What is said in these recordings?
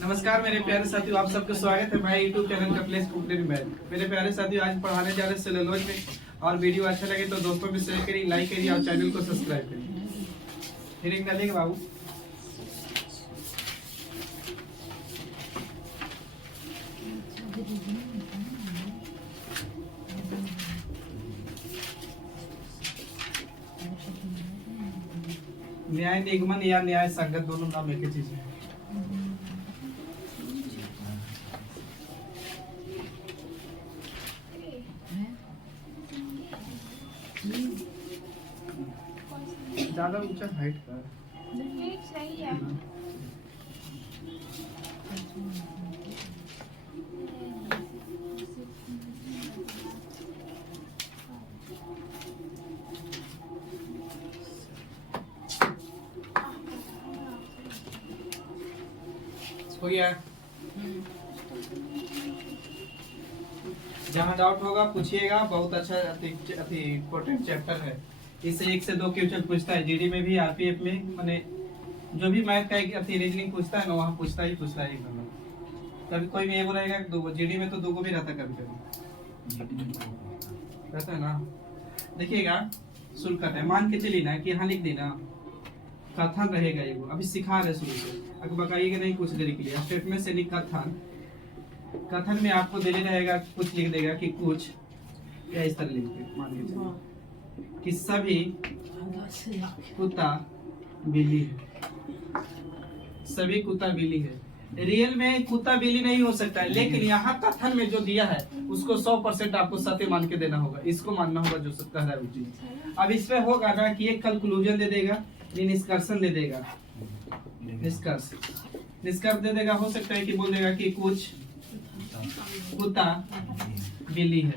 नमस्कार मेरे प्यारे साथियों, आप सबका स्वागत है मेरे यूट्यूब चैनल का प्लेस कुकरी में। मेरे प्यारे साथियों, आज पढ़ाने जा रहे हैं सेलुलोज में। और वीडियो अच्छा लगे तो दोस्तों में शेयर करिए, लाइक करिए और चैनल को सब्सक्राइब करिए। फिर निकालिएगा बाबू। न्याय निगमन या न्याय संगत दोनों नाम एक ही चीज है। ज्यादा ऊंचा हाइट का सही है। हो गया। जहाँ डाउट होगा पूछिएगा, बहुत अच्छा इम्पोर्टेंट चैप्टर है। इससे 1 से 2 क्वेश्चन पूछता है जीडी में भी, आरपीएफ में, माने जो भी मैथ का रीजनिंग पूछता है ना, वहाँ पूछता ही एक नंबर। कभी कोई में एगो रहेगा, दो जीडी में तो 2 भी रहता है, कभी रहता है ना। देखिएगा, शुल्क है, मान के चलिए ना कि यहाँ लिख देना कथन रहेगा। ये अभी सिखा रहे शुरू से, अगर बताइएगा नहीं कुछ देर के लिए। स्टेटमेंट से कथन में आपको देने रहेगा, कुछ लिख देगा कि कुछ, या इस तरह लिख दे, मान लीजिए कि सभी कुत्ता बिल्ली है। सभी कुत्ता बिल्ली है। रियल में कुत्ता बिल्ली नहीं हो सकता है, लेकिन यहाँ कथन में जो दिया है उसको 100% आपको सत्य मान के देना होगा। इसको मानना होगा जो कह रहा है वो चीज। अब इसमें होगा ना कि एक कंक्लूजन दे देगा, निष्कर्षण दे देगा, निष्कर्ष दे देगा। हो सकता है कि बोल देगा कि कुछ कुत्ता बिल्ली है,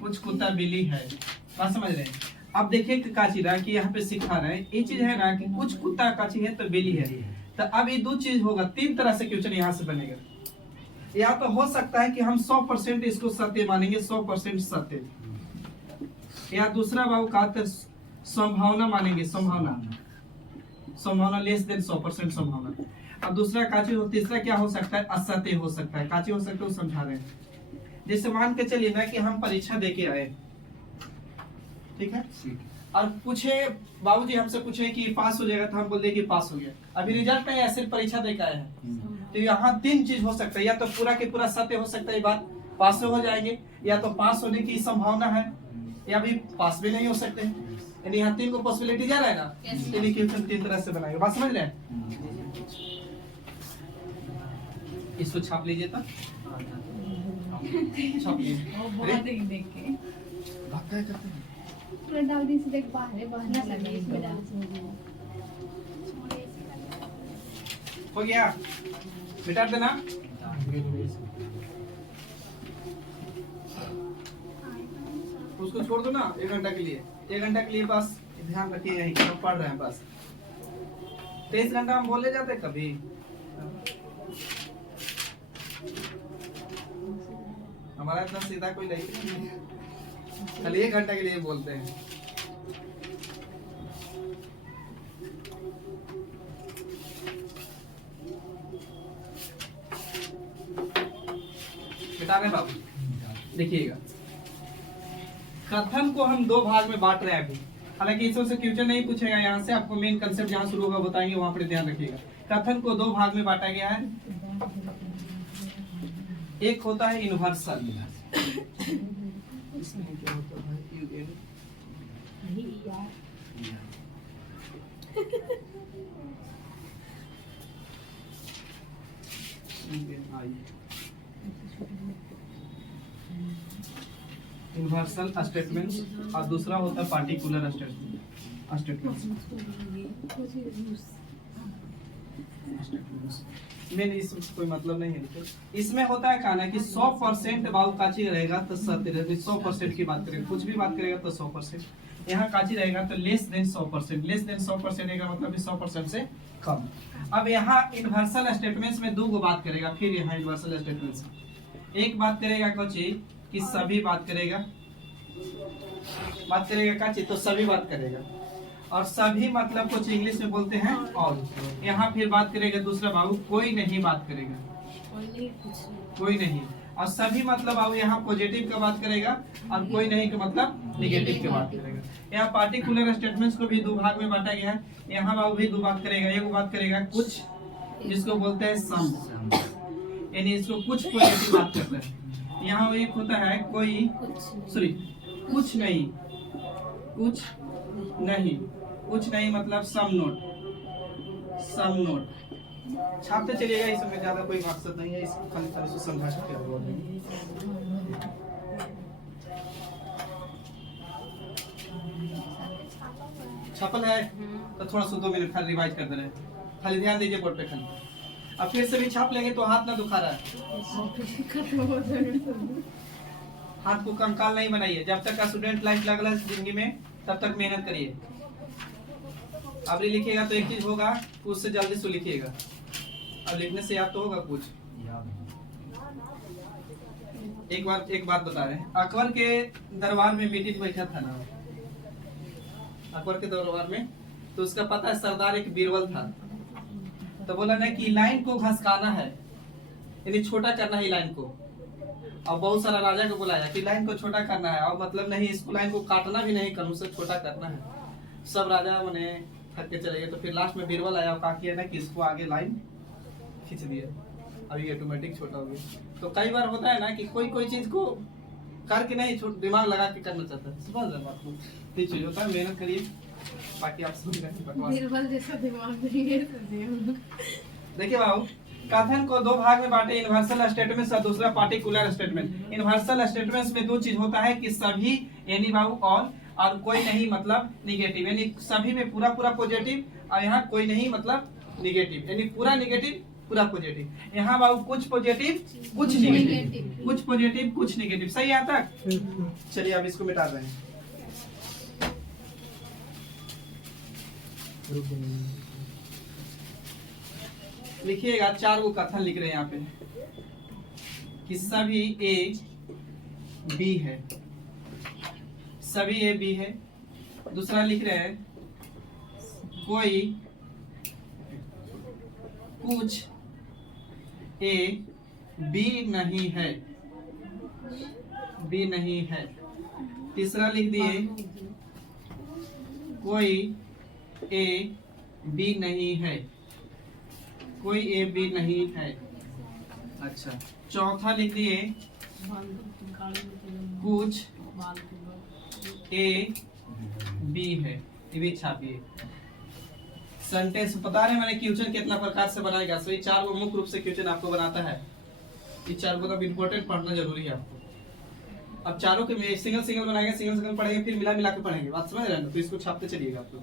कुछ कुत्ता बिल्ली है। बात समझ रहे हैं? अब देखिए क्या चीज है कि यहाँ पे सिखा रहे हैं, ये चीज है ना कि कुछ कुत्ता का चीज है तो बिल्ली है। तो अब ये 2 चीज होगा, 3 तरह से क्वेश्चन यहाँ से बनेगा। या तो हो सकता है कि हम 100% इसको सत्य मानेंगे, 100% सत्य। या दूसरा बाबू का संभावना मानेंगे, संभावना लेस देन 100% संभावना। अब दूसरा काची हो, तीसरा क्या हो सकता है, असत्य हो सकता है। काची हो सकता है वो समझा रहे हैं। जैसे मान के चलिए ना कि हम परीक्षा देके आए, ठीक है, और पूछे बाबूजी हमसे पूछे कि पास हो जाएगा, तो हम बोल दे कि पास हो गया। अभी रिजल्ट नहीं है, सिर्फ परीक्षा देके आए हैं। तो यहाँ 3 चीज हो सकता है, या तो पूरा के पूरा सत्य हो सकता है, बात पास हो जाएंगे, या तो पास होने की संभावना है, या भी पास भी नहीं हो सकते हैं। यानी यहाँ 3 को पॉसिबिलिटी जा रहा है ना, यानी क्वेश्चन 3 तरह से बनाएंगे। बात समझ रहे हैं? इसको छाप लीजिए, तो छाप लीजिए। डाल दी से देख बाहर बहना लगे, इसमें डाल हो गया, मिटा देना। उसको छोड़ दो ना 1 घंटा के लिए। 1 घंटा के लिए बस ध्यान रखिए, यही हम पढ़ रहे हैं बस। 23 घंटा हम बोले जाते कभी। हमारा इतना सीधा कोई नहीं है, खाली 1 घंटा के लिए बोलते हैं। बेटा रहे बाबू, देखिएगा कथन को हम 2 भाग में बांट रहे हैं अभी। हालांकि इसमें से क्वेश्चन नहीं पूछेगा, यहाँ से आपको मेन कंसेप्ट जहाँ शुरू होगा बताएंगे, वहां पर ध्यान रखिएगा। कथन को 2 भाग में बांटा गया है। एक होता है यूनिवर्सल, इसमें क्या होता है यूनिवर्सल स्टेटमेंट्स, और दूसरा होता है पार्टिकुलर स्टेटमेंट्स। मेन इसमें कोई मतलब नहीं है। इसमें होता है कहना कि 100% बाबू काची रहेगा तो सत्य रहेगा। 100% की बात करें, कुछ भी बात करेगा तो 100%। यहाँ काची रहेगा तो लेस देन 100%। लेस देन 100% का मतलब 100% से कम। अब यहाँ यूनिवर्सल स्टेटमेंट्स में 2 बात करेगा। फिर यहाँ यूनिवर्सल स्टेटमेंट्स एक बात करेगा काची कि सभी बात करेगा, काची तो सभी बात करेगा। और सभी मतलब कुछ इंग्लिश में बोलते हैं ऑल। यहाँ फिर बात करेगा दूसरा बाबू, कोई नहीं बात करेगा, कोई नहीं। और सभी मतलब बाबू यहाँ पॉजिटिव का बात करेगा, और कोई नहीं का मतलब निगेटिव की बात करेगा। यहाँ पार्टिकुलर स्टेटमेंट्स को भी दो भाग में बांटा गया है। यहाँ बाबू भी दो बात करेगा, एक बात करेगा कुछ, जिसको बोलते हैं सम, यानी इसको कुछ पॉजिटिव बात करता है। यहाँ एक होता है कोई, सॉरी कुछ नहीं, कुछ नहीं, कुछ नहीं मतलब सम नोट, सम नोट छापते चलिएगा, इसमें ज्यादा कोई मकसद नहीं है, इसको खाली तरह से समझा सकते हैं। छापल है तो थोड़ा सा 2 मिनट खाली रिवाइज कर दे रहे हैं, खाली ध्यान दीजिए बोर्ड पे खाली। अब फिर से भी छाप लेंगे तो हाथ ना दुखा रहा है, हाथ को कंकाल नहीं बनाइए। जब तक का स्टूडेंट लाइफ लगला जिंदगी में तब तक मेहनत करिए। अब लिखिएगा तो एक चीज होगा, उससे जल्दी से लिखिएगा। अब लिखने से याद तो होगा कुछ। एक बात बता रहे हैं, अकबर के दरबार में मीटिंग बैठा था ना, अकबर के दरबार में, तो उसका पता है सरदार एक बीरबल था। तो बोला ना कि लाइन को घसकाना है, यानी छोटा करना है लाइन को। और बहुत सारा राजा को बुलाया कि लाइन को छोटा करना है, और मतलब नहीं इसको लाइन को काटना भी नहीं, करूँ से छोटा करना है। सब राजा मैंने थक के चले गए। तो फिर लास्ट में बीरबल आया और कहा किया ना कि इसको आगे लाइन खींच दिया, अभी ऑटोमेटिक छोटा हो गया। तो कई बार होता है ना कि कोई चीज को करके नहीं, दिमाग लगा के करना चाहता है। समझ रहे बात को, ठीक चीज होता है, मेहनत करिए, बाकी आप समझ रहे। बीरबल जैसा दिमाग नहीं है। देखिए बाबू, कथन को दो भाग में बांटे, यूनिवर्सल स्टेटमेंट्स और दूसरा पार्टिकुलर स्टेटमेंट। यूनिवर्सल स्टेटमेंट्स में दो चीज होता है कि सभी यानी बाबू ऑल, और कोई नहीं मतलब निगेटिव, यानी सभी में पूरा पूरा पॉजिटिव, और यहाँ कोई नहीं मतलब निगेटिव, यानी पूरा निगेटिव पूरा पॉजिटिव। यहाँ बाबू कुछ पॉजिटिव कुछ निगेटिव, कुछ पॉजिटिव कुछ निगेटिव। सही है तक? चलिए अब इसको मिटा रहे हैं। लिखिएगा, 4 गो कथन लिख रहे हैं यहाँ पे कि सभी ए बी है, सभी ए बी है। दूसरा लिख रहे हैं कोई कुछ ए बी नहीं है, बी नहीं है। तीसरा लिख दिए कोई ए बी नहीं है, कोई ए बी नहीं है। अच्छा, चौथा लिख दिए कुछ ए बी है, ये भी छापिए। सेंटेंस बता रहे हैं मैंने क्वेश्चन कितना प्रकार से बनाएगा। सो ये 4 गो मुख्य रूप से क्वेश्चन आपको बनाता है। ये 4 गो तो इम्पोर्टेंट पढ़ना जरूरी है आपको। अब चारों के में सिंगल सिंगल बनाएंगे, सिंगल सिंगल पढ़ेंगे, फिर मिला मिला के पढ़ेंगे। बात समझ रहे हैं? तो इसको छापते चलिएगा आप लोग।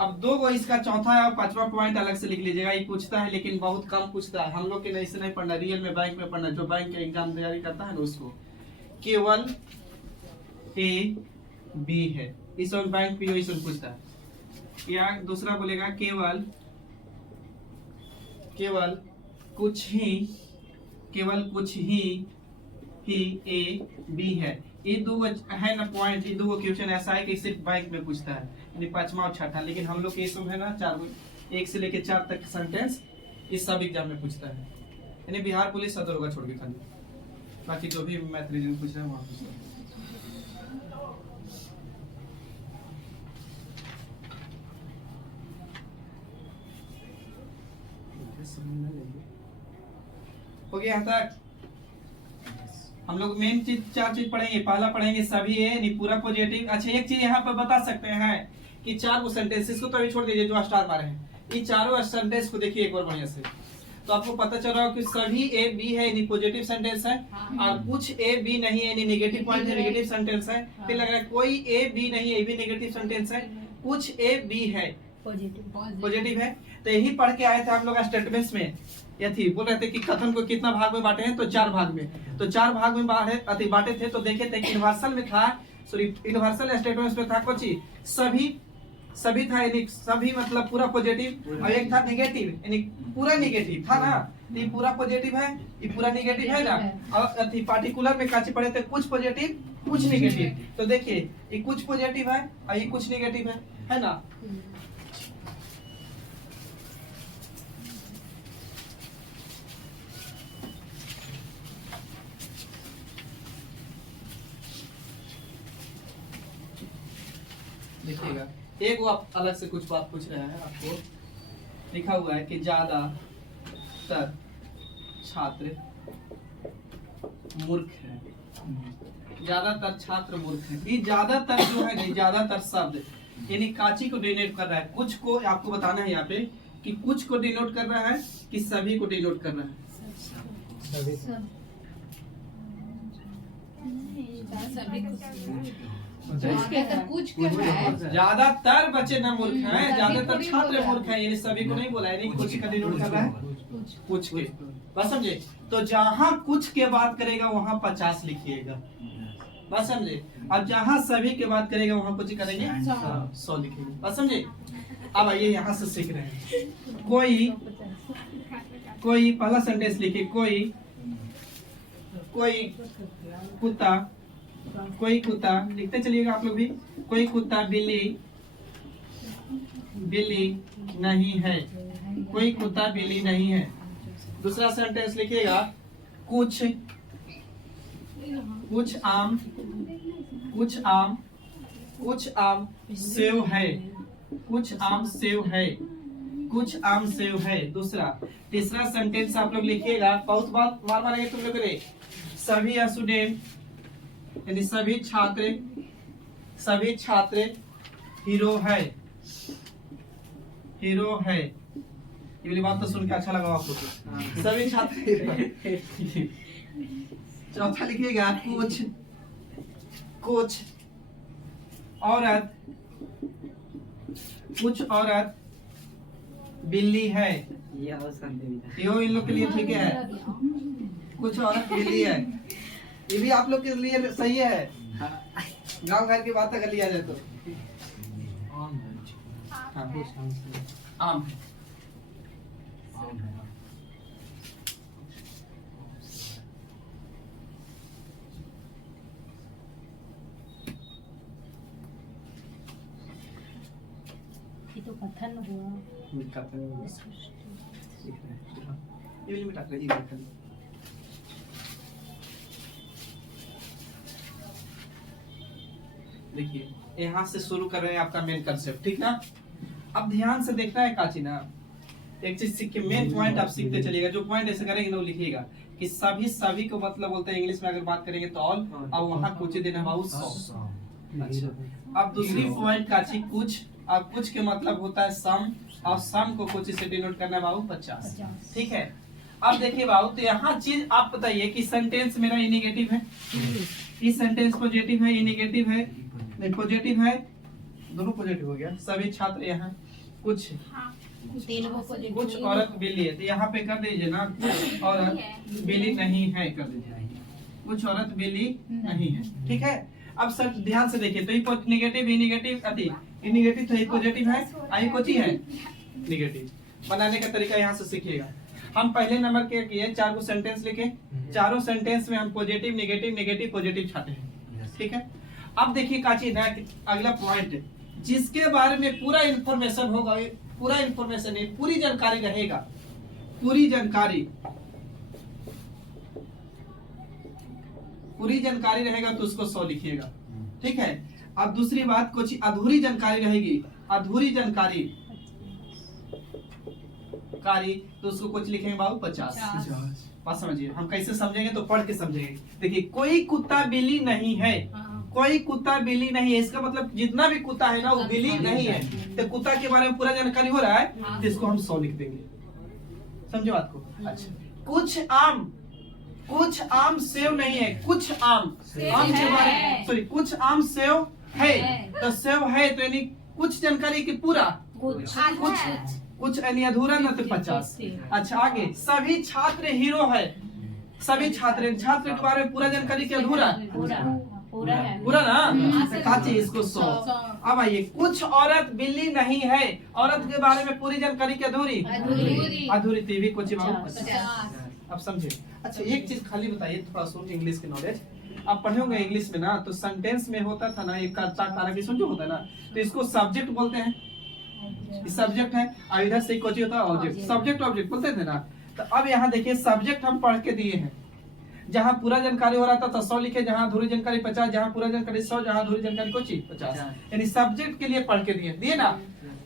अब 2 गो इसका चौथा और 5वां पॉइंट अलग से लिख लीजिएगा। ये पूछता है लेकिन बहुत कम पूछता है। हम लोग के नहीं से नहीं पढ़ना, रियल में बैंक में पढ़ना। जो बैंक का एग्जाम तैयारी करता है ना उसको केवल ए बी है, इस बैंक पीओ इस पूछता है। या दूसरा बोलेगा केवल कुछ ही ए बी है। ये 2 है ना पॉइंट, ये 2 क्वेश्चन ऐसा है कि सिर्फ बैंक में पूछता है, यानी 5वां और 6वां। लेकिन हम लोग के इसमें है ना 4 1 से लेके 4 तक सेंटेंस इस सब एग्जाम में पूछता है, यानी बिहार पुलिस सदर होगा छोड़ के खाली, बाकी जो भी मैथ रीजनिंग पूछ रहे हैं वहाँ पूछता है। हो गया यहाँ तक? हम लोग मेन चीज 4 चीज पढ़ेंगे। पहला पढ़ेंगे सभी ए पूरा पॉजिटिव। अच्छा, एक चीज यहाँ पर बता सकते हैं कि 4 गो सेंटेंसेस को तो अभी छोड़ दीजिए जो स्टार मारे हैं, ये चारों सेंटेंस को देखिए एक बार बढ़िया से, तो आपको पता चल रहा है कि सभी ए बी है यानी पॉजिटिव सेंटेंस है, और कुछ ए बी नहीं है यानी नेगेटिव पॉइंट है, नेगेटिव सेंटेंस है। फिर लग रहा है कोई ए बी नहीं है, ये भी नेगेटिव सेंटेंस है। कुछ ए बी है पॉजिटिव है। तो यही पढ़ के आए थे हम लोग स्टेटमेंट्स में। या थी बोल रहे थे कि कथन को कितना भाग में बांटे हैं, तो 4 भाग में। तो 4 भाग में बांटे थे। तो देखे थे यूनिवर्सल में था, सॉरी यूनिवर्सल स्टेटमेंट्स में था कुछ सभी था, यानी सभी मतलब पूरा पॉजिटिव, और एक था नेगेटिव यानी पूरा नेगेटिव था ना। तो ये पूरा पॉजिटिव है, ये पूरा नेगेटिव है ना। और पार्टिकुलर में काची पढ़े थे कुछ पॉजिटिव कुछ नेगेटिव। तो देखिए ये कुछ पॉजिटिव है और ये कुछ नेगेटिव है। है ना। देखिएगा एक वो आप अलग से कुछ बात पूछ रहे हैं, आपको लिखा हुआ है कि ज्यादातर छात्र मूर्ख है। ज्यादातर छात्र मूर्ख है। ये ज्यादातर जो है नहीं, ज्यादातर शब्द यानी काची को डिनोट कर रहा है, कुछ को आपको बताना है यहाँ पे कि कुछ को डिनोट कर रहा है कि सभी को डिनोट कर रहा है। कुछ है। ज्यादातर बच्चे न मूर्ख हैं, ज्यादातर छात्र मूर्ख हैं, यानी सभी को नहीं बोला, यानी कुछ का डिनोट कर रहा है कुछ के। बस समझे। तो जहाँ कुछ के बात करेगा वहाँ 50 लिखिएगा। बस समझे। अब जहाँ सभी के बात करेगा वहाँ कुछ करेंगे 100 लिखेंगे। बस समझे। अब आइए यहाँ से सीख रहे हैं। कोई पहला सेंटेंस लिखिए। कोई कुत्ता लिखते चलिएगा आप लोग भी। कोई कुत्ता बिल्ली नहीं है। कोई कुत्ता बिल्ली नहीं है। दूसरा सेंटेंस लिखिएगा। कुछ आम सेव है। कुछ आम सेव है। दूसरा। तीसरा सेंटेंस आप लोग लिखिएगा, बहुत बात मार मारेंगे तुम लोग रे। सभी स्टूडेंट यानी सभी छात्र हीरो है। ये वाली बात तो सुन के अच्छा लगा आपको तो। सभी छात्र हीरो है। चौथा लिखिएगा। कुछ औरत बिल्ली है। यो इन लोग के लिए ठीक है। कुछ औरत बिल्ली है, ये भी आप लोग के लिए सही है। गांव घर की बात अगर लिया जाए तो आम है। तो कथन हुआ। ये में टाक रही है। देखिए यहाँ से शुरू कर रहे हैं आपका मेन कंसेप्ट, ठीक ना। अब ध्यान से देखना है काची ना, एक चीज सीख के मेन पॉइंट आप सीखते चलिएगा। जो पॉइंट ऐसे करेंगे ना वो लिखिएगा कि सभी को मतलब बोलते हैं इंग्लिश में अगर बात करेंगे तो ऑल, और वहाँ कुछ दिन है 100। अब दूसरी पॉइंट काची कुछ। अब कुछ के मतलब होता है सम, और सम को कुछ से डिनोट करना है बाबू 50। ठीक है। अब देखिए बाबू, तो यहाँ चीज आप बताइए कि सेंटेंस मेरा ये नेगेटिव है, इस सेंटेंस पॉजिटिव है, ये नेगेटिव है, नहीं पॉजिटिव है, दोनों पॉजिटिव हो गया। सभी छात्र यहाँ कुछ औरत बिल्ली है, तो यहाँ पे कर दीजिए ना कुछ औरत बिल्ली नहीं है, कर दीजिए कुछ औरत बिल्ली नहीं है। ठीक है। अब सर ध्यान से देखिए, तो ये नेगेटिव, ये नेगेटिव, ये नेगेटिव, तो ये पॉजिटिव है, आई कोची है नेगेटिव। बनाने का तरीका यहाँ से सीखिएगा। हम पहले नंबर के किए 4 को सेंटेंस लिखे, चारों सेंटेंस में हम पॉजिटिव नेगेटिव नेगेटिव पॉजिटिव छाते हैं। ठीक है। अब देखिए काची ना, अगला पॉइंट जिसके बारे में पूरा इंफॉर्मेशन होगा, पूरा इंफॉर्मेशन है, पूरी जानकारी रहेगा, पूरी जानकारी रहेगा तो उसको 100 लिखिएगा। ठीक है। अब दूसरी बात, कुछ अधूरी जानकारी रहेगी, अधूरी जानकारी तो उसको कुछ लिखेंगे बाबू 50। बात समझिए, हम कैसे समझेंगे तो पढ़ के समझेंगे। देखिए कोई कुत्ता बिल्ली नहीं है, कोई कुत्ता बिल्ली नहीं है, इसका मतलब जितना भी कुत्ता है ना वो बिल्ली नहीं है। तो कुत्ता के बारे में पूरा जानकारी हो रहा है तो इसको हम 100 लिख देंगे। समझे बात को। अच्छा, कुछ आम सेव नहीं है, कुछ आम के बारे में, सॉरी कुछ आम सेव है, तो सेव है तो यानी कुछ जानकारी की पूरा, कुछ यानी अधूरा ना, तो 50। अच्छा आगे, सभी छात्र हीरो है, सभी छात्र के बारे में पूरा जानकारी की अधूरा पूरा ना, काची इसको 100। अब आइए, कुछ औरत बिल्ली नहीं है, औरत के बारे में पूरी जानकारी की अधूरी भी कुछ 50। अब समझे। अच्छा एक चीज खाली बताइए, थोड़ा सुन इंग्लिश की नॉलेज। आप पढ़े होंगे इंग्लिश में ना, तो सेंटेंस में होता था ना एक कर्ता कारक इसमें जो होता है ना, तो इसको सब्जेक्ट बोलते हैं, सब्जेक्ट है, और इधर से कोची होता है ऑब्जेक्ट, सब्जेक्ट ऑब्जेक्ट बोलते थे ना। तो अब यहाँ देखिए सब्जेक्ट हम पढ़ के दिए हैं, जहाँ पूरा जानकारी हो रहा था तो 100 लिखे, जहाँ अधूरी जानकारी 50, जहाँ पूरा जानकारी 100, जहाँ अधूरी जानकारी कोची 50, यानी सब्जेक्ट के लिए पढ़ के दिए ना।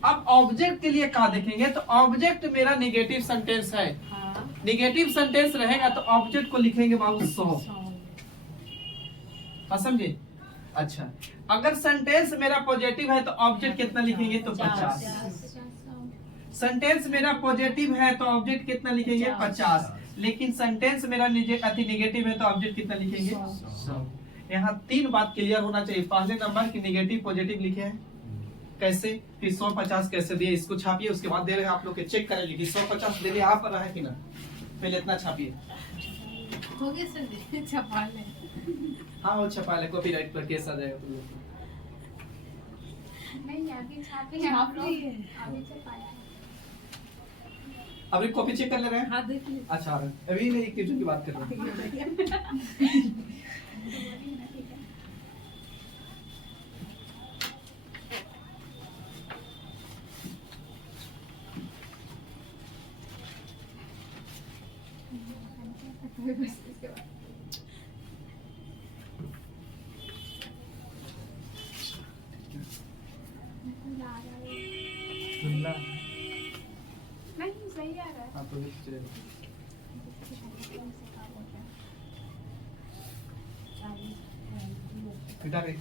अब ऑब्जेक्ट के लिए कहा देखेंगे, तो ऑब्जेक्ट मेरा निगेटिव सेंटेंस है, निगेटिव सेंटेंस रहेगा तो ऑब्जेक्ट को लिखेंगे बाबू 100, समझे। अच्छा, अगर सेंटेंस मेरा पॉजिटिव है तो ऑब्जेक्ट कितना लिखेंगे, तो 50। सेंटेंस मेरा पॉजिटिव है तो ऑब्जेक्ट कितना लिखेंगे, 50। लेकिन सेंटेंस मेरा निगेटिव है तो ऑब्जेक्ट कितना लिखेंगे, 100। यहाँ 3 बात क्लियर होना चाहिए। पहले नंबर की निगेटिव पॉजिटिव लिखे हैं कैसे, फिर 100 50 कैसे दिए, इसको छापिए, उसके बाद दे रहे हैं आप लोग के चेक करेंगे कि 100 50 देने आप रहा है कि ना। पहले इतना छापिए, हो गया सर, छपा ले। हाँ वो छपा ले, कॉपीराइट पर केस आ जाएगा तुम लोग। नहीं अभी छापे हैं आप लोग, अभी छपाया है। अभी कॉपी चेक कर ले रहे हैं। हाँ देखिए। अच्छा अभी नहीं क्वेश्चन की बात कर रहे हैं। इसके बाद नहीं सही आ रहा है। हाँ, तो भी चलेगा। बेटा रे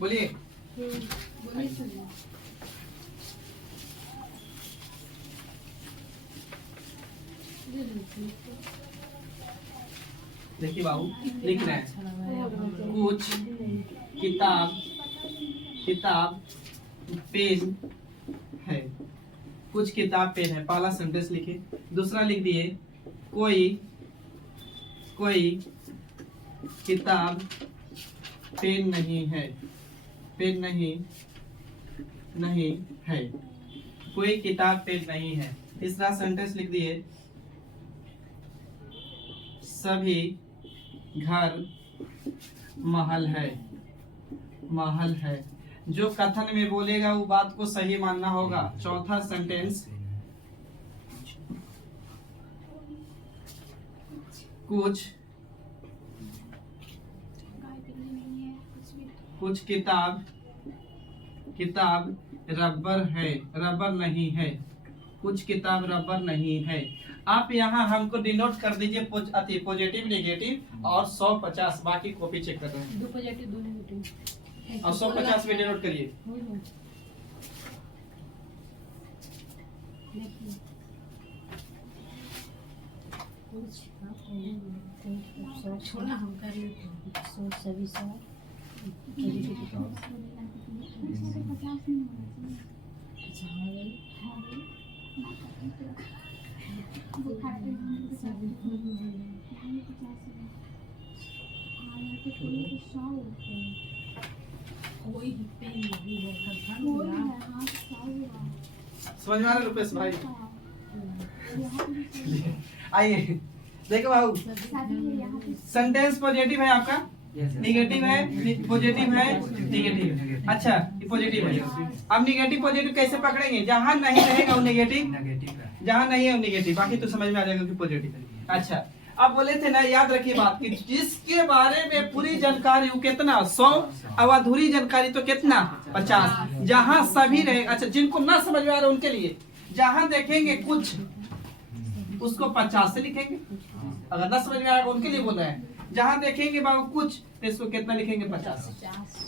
बोलिए। बोलिए सर। देखिए बाबू लिख रहे हैं, कुछ किताब पेन है, कुछ किताब पेन है, पहला सेंटेंस लिखे। दूसरा लिख दिए कोई किताब पेन नहीं है, पेन नहीं है, कोई किताब पेन नहीं है। तीसरा सेंटेंस लिख दिए सभी घर महल है। जो कथन में बोलेगा वो बात को सही मानना होगा। चौथा सेंटेंस कुछ किताब रबर नहीं है, कुछ किताब रबर नहीं है। आप यहाँ हमको डिनोट कर दीजिए पॉजिटिव नेगेटिव और 100 50, बाकी कॉपी चेक कर रहे हैं। 2 पॉजिटिव 2 नेगेटिव और 100 50 में डिनोट करिए। छोड़ा हम कर लेते हैं। सभी 100 कोई पेन नहीं है, समझ में आ रहा है रुपेश भाई? आइए देखो बाबू, सेंटेंस पॉजिटिव है आपका, निगेटिव है, पॉजिटिव है, निगेटिव है। अच्छा ये पॉजिटिव है। अब निगेटिव पॉजिटिव कैसे पकड़ेंगे? जहां नहीं रहेगा वो निगेटिव, जहां नहीं है वो निगेटिव, बाकी तो समझ में आ जाएगा कि पॉजिटिव है। अच्छा अब बोले थे ना, याद रखिए बात कि जिसके बारे में पूरी जानकारी हो कितना 100, अब अधूरी जानकारी तो कितना 50। जहां सभी रहेगा, अच्छा जिनको ना समझ में आ रहा उनके लिए, जहां देखेंगे कुछ उसको 50 से लिखेंगे, अगर ना समझ में आएगा उनके लिए बोल रहे हैं। जहां देखेंगे बाबू कुछ तो इसको कितना लिखेंगे 50।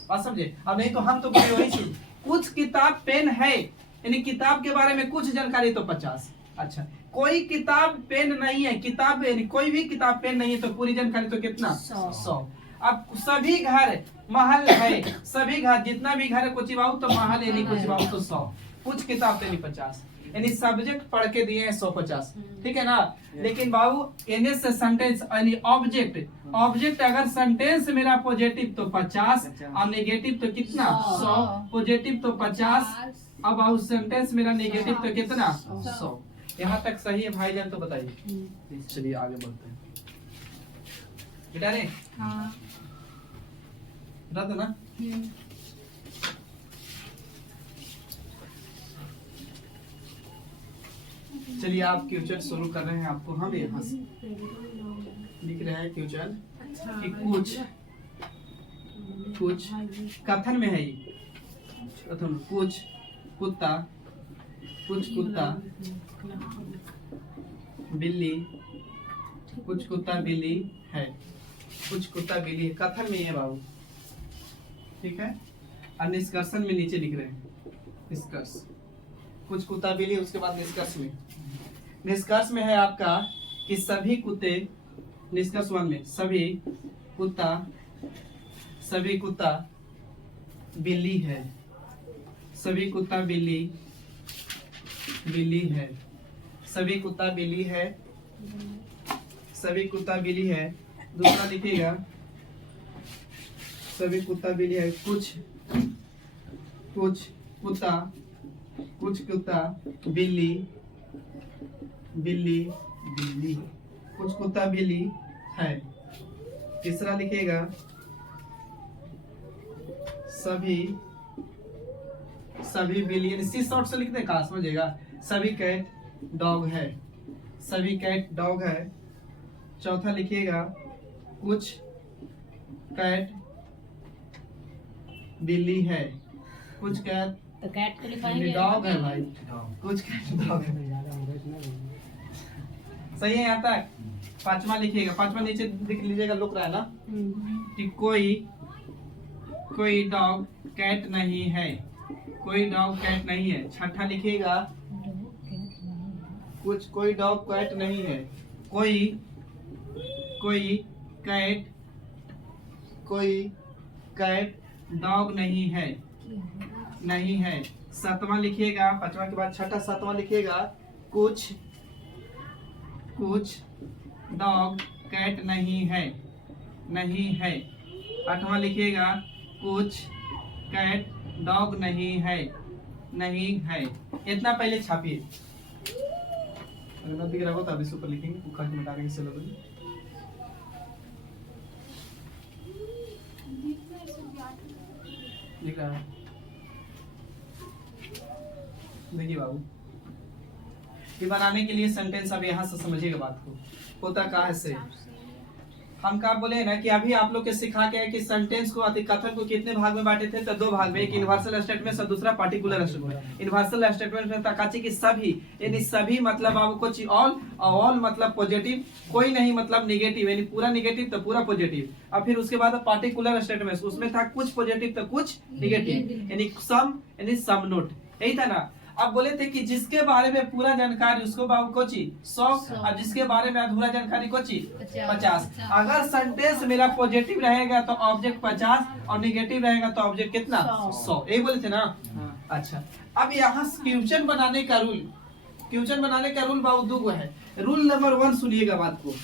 बात समझे? अब नहीं तो हम तो बोले वही चीज, कुछ किताब पेन है यानी किताब के बारे में कुछ जानकारी तो 50। अच्छा कोई किताब पेन नहीं है, किताब यानी कोई भी किताब पेन नहीं है तो पूरी जानकारी तो कितना 100। अब सभी घर महल है, सभी घर जितना भी घर है कुछ बाबू तो महल यानी कुछ बाबू तो 100, कुछ किताब यानी 50, यानी सब्जेक्ट पढ़ के दिए हैं 100 50। ठीक है ना? लेकिन बाबू एने से सेंटेंस यानी ऑब्जेक्ट अगर सेंटेंस मेरा पॉजिटिव तो 50 और नेगेटिव तो कितना 100, पॉजिटिव तो 50, अब सेंटेंस मेरा नेगेटिव तो कितना 100। यहाँ तक सही है भाईजान तो बताइए। चलिए आगे बढ़ते हैं। बेटा रे हाँ। बता दो ना। चलिए आप क्वेश्चन शुरू कर रहे हैं। आपको हम यहाँ से लिख रहे हैं क्वेश्चन कि कुछ कथन में है ये कथन, कुछ कुत्ता बिल्ली, कुछ कुत्ता बिल्ली है, कुछ कुत्ता बिल्ली है, कथन में है बाबू, ठीक है। और निष्कर्षण में नीचे लिख रहे हैं निष्कर्ष, कुछ कुत्ता बिल्ली, उसके बाद निष्कर्ष में है आपका कि सभी कुत्ते, निष्कर्ष 1 में सभी कुत्ता बिल्ली है, सभी कुत्ता बिल्ली है, सभी कुत्ता बिल्ली है, सभी कुत्ता बिल्ली है। दूसरा लिखिएगा सभी कुत्ता बिल्ली है, कुछ कुत्ता बिल्ली, कुछ कुत्ता बिल्ली है। तीसरा लिखिएगा सभी बिल्ली, इसी शॉर्ट से लिखते हैं, कहा समझेगा। सभी कैट डॉग है, सभी कैट डॉग है। चौथा लिखिएगा कुछ कैट बिल्ली है, कुछ कैट तो कैट तो लिखाएंगे, डॉग है भाई, कुछ कैट डॉग है। सही है यहाँ तक। पांचवा लिखिएगा, पांचवा नीचे लिख लीजिएगा, लुक रहा है ना कि कोई डॉग कैट नहीं है, कोई डॉग कैट नहीं है। छठा लिखिएगा कोई डॉग कैट नहीं है, कोई कैट डॉग नहीं है। सातवां लिखिएगा, पांचवा के बाद छठा, सातवां लिखिएगा कुछ डॉग कैट नहीं है। आठवां लिखिएगा कुछ कैट डॉग नहीं है। इतना पहले छापिए, अगर न दिख रहा हो तो अभी ऊपर लिखेंगे, खर्च मिटा देंगे से लोग। दिख रहा है, देखिए बाबू, ये बनाने के लिए सेंटेंस अब यहाँ से समझिएगा बात को, होता कहाँ है से। हम क्या बोले ना कि अभी आप लोग के सिखा के है कि सेंटेंस को अति कथन को कितने भाग में बांटे थे, तो 2 भाग में, एक यूनिवर्सल स्टेटमेंट और दूसरा पार्टिकुलर स्टेटमेंट। यूनिवर्सल स्टेटमेंट में तकाची की सभी, यानी सभी मतलब आपको ऑल मतलब पॉजिटिव, कोई नहीं मतलब नेगेटिव, यानी पूरा नेगेटिव तो पूरा पॉजिटिव। और फिर उसके बाद पार्टिकुलर स्टेटमेंट, उसमें था कुछ पॉजिटिव तो कुछ नेगेटिव, यानी सम नोट, यही था ना। अब बोले थे कि जिसके बारे में पूरा जानकारी उसको बाबू कोची 100, और जिसके बारे में अधूरा जानकारी कोची 50। अगर सेंटेंस मेरा पॉजिटिव रहेगा तो ऑब्जेक्ट 50 और नेगेटिव रहेगा तो ऑब्जेक्ट कितना 100, यही बोले थे ना। अच्छा, अब यहाँ क्वेश्चन बनाने का रूल बाबू 2 है। रूल नंबर 1 सुनिएगा, बात को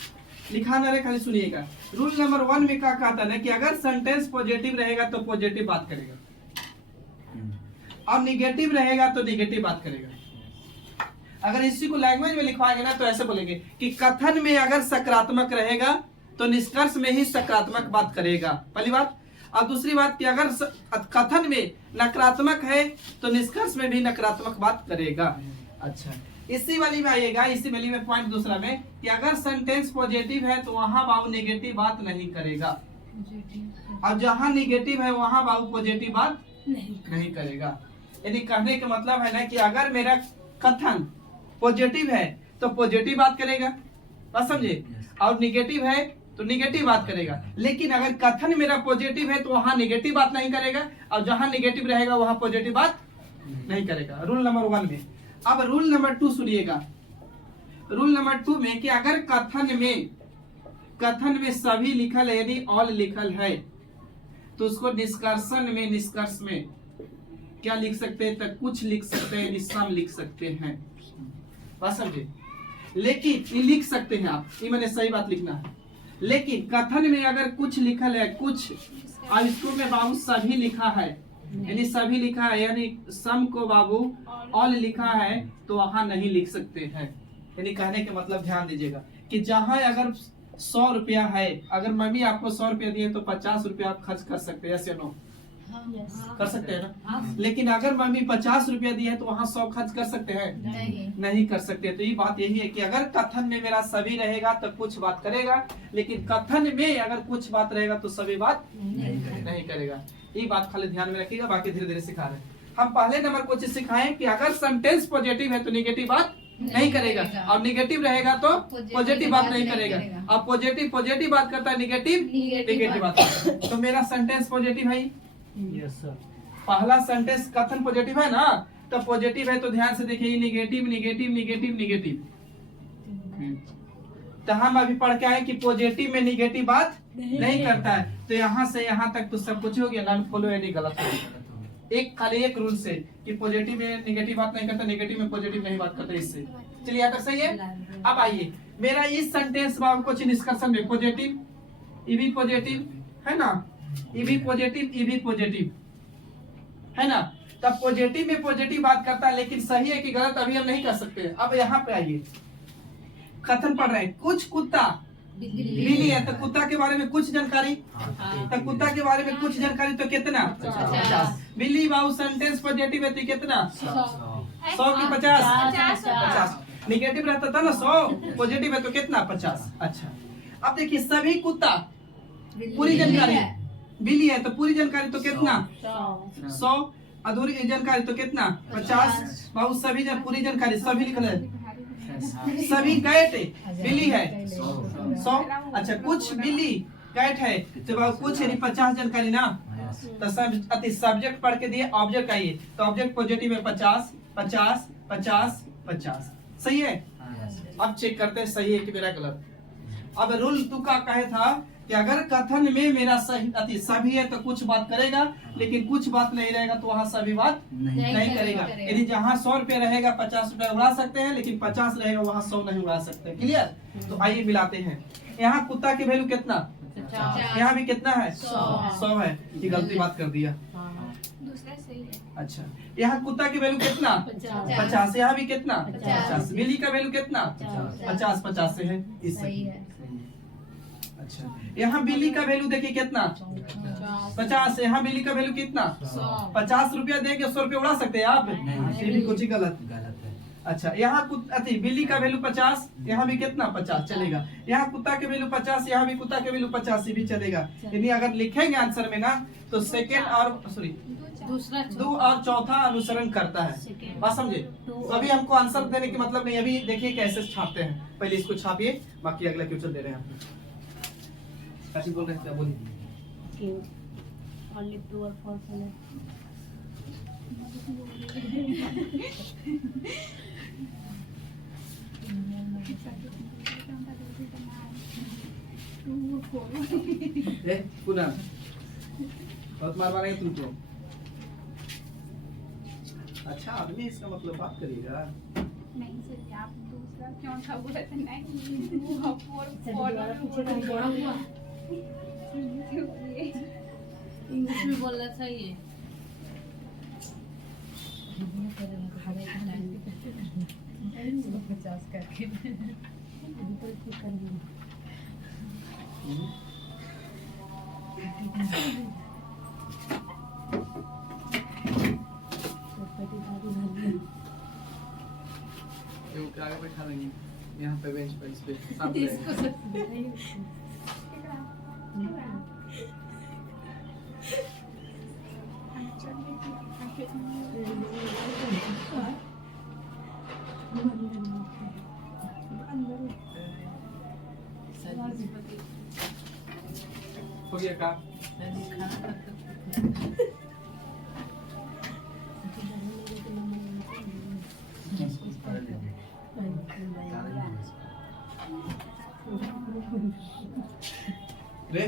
लिखा ना रहे, खाली सुनिएगा। रूल नंबर 1 में क्या कहता है कि अगर सेंटेंस पॉजिटिव रहेगा तो पॉजिटिव बात करेगा, और निगेटिव रहेगा तो निगेटिव बात करेगा। अगर इसी को लैंग्वेज में लिखवाएंगे ना तो ऐसे बोलेंगे कि कथन में अगर सकारात्मक रहेगा तो निष्कर्ष में ही सकारात्मक बात करेगा, पहली बात। और दूसरी बात कि अगर कथन में नकारात्मक है तो निष्कर्ष में भी नकारात्मक बात करेगा। अच्छा, इसी वाली में आइएगा, इसी वाली में पॉइंट दूसरा में कि अगर सेंटेंस पॉजिटिव है तो वहां बाबू नेगेटिव बात नहीं करेगा, और जहां नेगेटिव है वहां बाबू पॉजिटिव बात नहीं करेगा। यानी कहने का मतलब है ना कि अगर मेरा कथन पॉजिटिव है तो पॉजिटिव बात करेगा, बात समझे, और निगेटिव है तो निगेटिव बात करेगा। लेकिन अगर कथन मेरा पॉजिटिव है तो वहां नेगेटिव बात नहीं करेगा, और जहां नेगेटिव रहेगा वहां पॉजिटिव बात नहीं करेगा। रूल नंबर 1 में। अब रूल नंबर 2 सुनिएगा। रूल नंबर 2 में कि अगर कथन में सभी लिखल है, यानी ऑल लिखल है, तो उसको निष्कर्ष में क्या लिख सकते हैं, तो कुछ लिख सकते हैं, सम लिख सकते हैं, बात समझे। लेकिन ये लिख सकते हैं आप, ये मैंने सही बात लिखना है। लेकिन कथन में अगर कुछ लिखल है, कुछ, और इसको में बाबू सभी लिखा है, यानी सभी लिखा है, यानी सम को बाबू ऑल लिखा है, तो वहां नहीं लिख सकते हैं। यानी कहने के मतलब ध्यान दीजिएगा कि जहाँ अगर 100 रुपया है, अगर मम्मी आपको 100 रुपया दिए तो 50 रुपया आप खर्च कर सकते हैं, या नो? कर सकते हैं ना। लेकिन अगर मम्मी 50 रुपया दी है तो वहाँ 100 खर्च कर सकते हैं? नहीं कर सकते। तो ये बात यही है कि अगर कथन में मेरा सभी रहेगा तो कुछ बात करेगा, लेकिन कथन में अगर कुछ बात रहेगा तो सभी बात नहीं करेगा। ये बात खाली ध्यान में रखिएगा, बाकी धीरे धीरे सिखा रहे हैं। हम पहले नंबर को चीज सिखाएं कि अगर सेंटेंस पॉजिटिव है तो निगेटिव बात नहीं करेगा, और निगेटिव रहेगा तो पॉजिटिव बात नहीं करेगा। अब पॉजिटिव बात करता है, निगेटिव बात करता है। तो मेरा सेंटेंस पॉजिटिव है। Yes sir. पहला सेंटेंस कथन पॉजिटिव है ना, तो पॉजिटिव है तो ध्यान से देखिए, निगेटिव निगेटिव निगेटिव निगेटिव। तो हम अभी पढ़ के आए कि पॉजिटिव में निगेटिव बात नहीं करता है। तो यहाँ से यहाँ तक तो सब कुछ हो गया, नॉन फॉलो यानी गलत हो गया। एक खाली एक रूल से कि पॉजिटिव में निगेटिव बात नहीं करता, निगेटिव में पॉजिटिव नहीं बात करता। इससे चलिए यहाँ तक सही है। अब आइए मेरा इस सेंटेंस में कुछ निष्कर्षण में पॉजिटिव, ई भी पॉजिटिव है ना, ई भी पॉजिटिव है ना। तब पॉजिटिव में पॉजिटिव बात करता है, लेकिन सही है कि गलत अभी हम नहीं कर सकते। अब यहाँ पे आइए, कथन पढ़ रहे हैं, कुछ कुत्ता बिल्ली है तो कुत्ता के बारे में कुछ जानकारी, तो कुत्ता के बारे में कुछ जानकारी तो कितना 50। बिल्ली बाबू सेंटेंस पॉजिटिव है तो कितना 100 की 50। निगेटिव रहता था ना 100, पॉजिटिव है तो कितना 50। अच्छा अब देखिए, सभी कुत्ता पूरी जानकारी, बिल्ली है तो पूरी जानकारी तो कितना 100, अधूरी जानकारी तो कितना 50। बाबू सभी पूरी जानकारी, सभी लिख रहे, सभी कैट बिल्ली है 100। अच्छा कुछ बिल्ली कैट है तो बाबू कुछ यानी 50 जानकारी ना। तो सब अति सब्जेक्ट पढ़ के दिए, ऑब्जेक्ट आइए तो ऑब्जेक्ट पॉजिटिव है 50 50 50 50। सही है। अब चेक करते हैं सही है कि मेरा गलत। अब रूल 2 का कहे था कि अगर कथन में मेरा सही अति सभी है तो कुछ बात करेगा, लेकिन कुछ बात नहीं रहेगा तो वहाँ सभी बात नहीं करेगा। यदि जहाँ 100 रुपया रहेगा 50 रुपया उड़ा सकते हैं, लेकिन 50 रहेगा वहाँ 100 नहीं उड़ा सकते। क्लियर। तो आइए मिलाते हैं। यहाँ कुत्ता की वैल्यू कितना, यहाँ भी कितना है 100 है। ये गलती बात कर दिया, दूसरा सही है। अच्छा यहाँ कुत्ता की वैल्यू कितना 50, यहाँ भी कितना 50। बिल्ली का वैल्यू कितना 50 50 से है, इससे। अच्छा यहाँ बिल्ली का वैल्यू देखिए कितना 50, यहाँ बिल्ली का वैल्यू कितना 50 रुपया देंगे 100 रुपया उड़ा सकते हैं आप, ये भी कुछ ही गलत है। अच्छा यहाँ बिल्ली का वैल्यू 50, यहाँ भी कितना 50 चलेगा। यहाँ कुत्ता के वैल्यू 50, यहाँ भी कुत्ता के वैल्यू 50 भी चलेगा। यानी अगर लिखेंगे आंसर में ना तो सेकेंड और दो और चौथा अनुसरण करता है। बात समझे। तो अभी हमको आंसर देने के मतलब नहीं, अभी देखिए कैसे छापते हैं। पहले इसको छापिए, बाकी अगला क्वेश्चन दे रहे हैं आपको। कैसे बोल रहे हैं, क्या बोलिए। Only 2 or 4 पुनः बहुत मार मारेंगे तुमको। अच्छा आदमी इसका मतलब बात करिएगा। नहीं सर, आप दूसरा क्यों था बोला था? नहीं वो और इंग्लिश में बोलना चाहिए। आगे बैठा देंगे यहाँ पे बेंच पे, इस पे सामने। हो गया का रे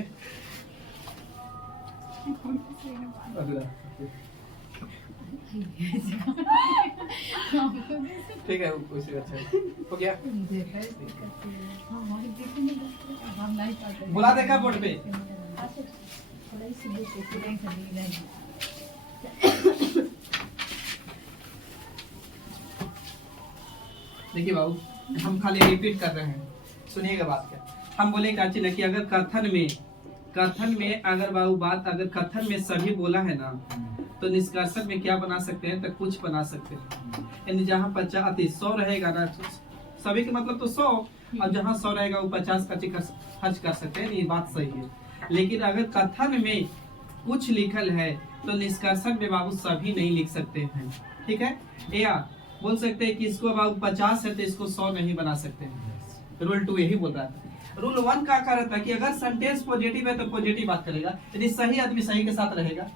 अगला ठीक है, उसे अच्छा हो गया। बुला देखा बोर्ड पे। देखिए बाबू हम खाली रिपीट कर रहे हैं, सुनिएगा बात क्या। हम बोले काची ना कि अगर कथन में अगर बाबू बात अगर कथन में सभी बोला है ना, तो निष्कर्षण में क्या बना सकते हैं, तो कुछ बना सकते हैं। यानी जहाँ 100 रहेगा ना, सभी के मतलब तो 100, और जहाँ 100 रहेगा वो 50 खर्च कर सकते हैं, ये बात सही है। लेकिन अगर कथन में कुछ लिखल है तो निष्कर्षण में बाबू सभी नहीं लिख सकते हैं, ठीक है। या बोल सकते हैं कि इसको बाबू 50 है तो इसको 100 नहीं बना सकते हैं। रूल 2 यही बोल रहा था। रूल 1 का कहता है कि अगर सेंटेंस पॉजिटिव है तो पॉजिटिव बात करेगा, यदि सही आदमी सही के साथ रहेगा,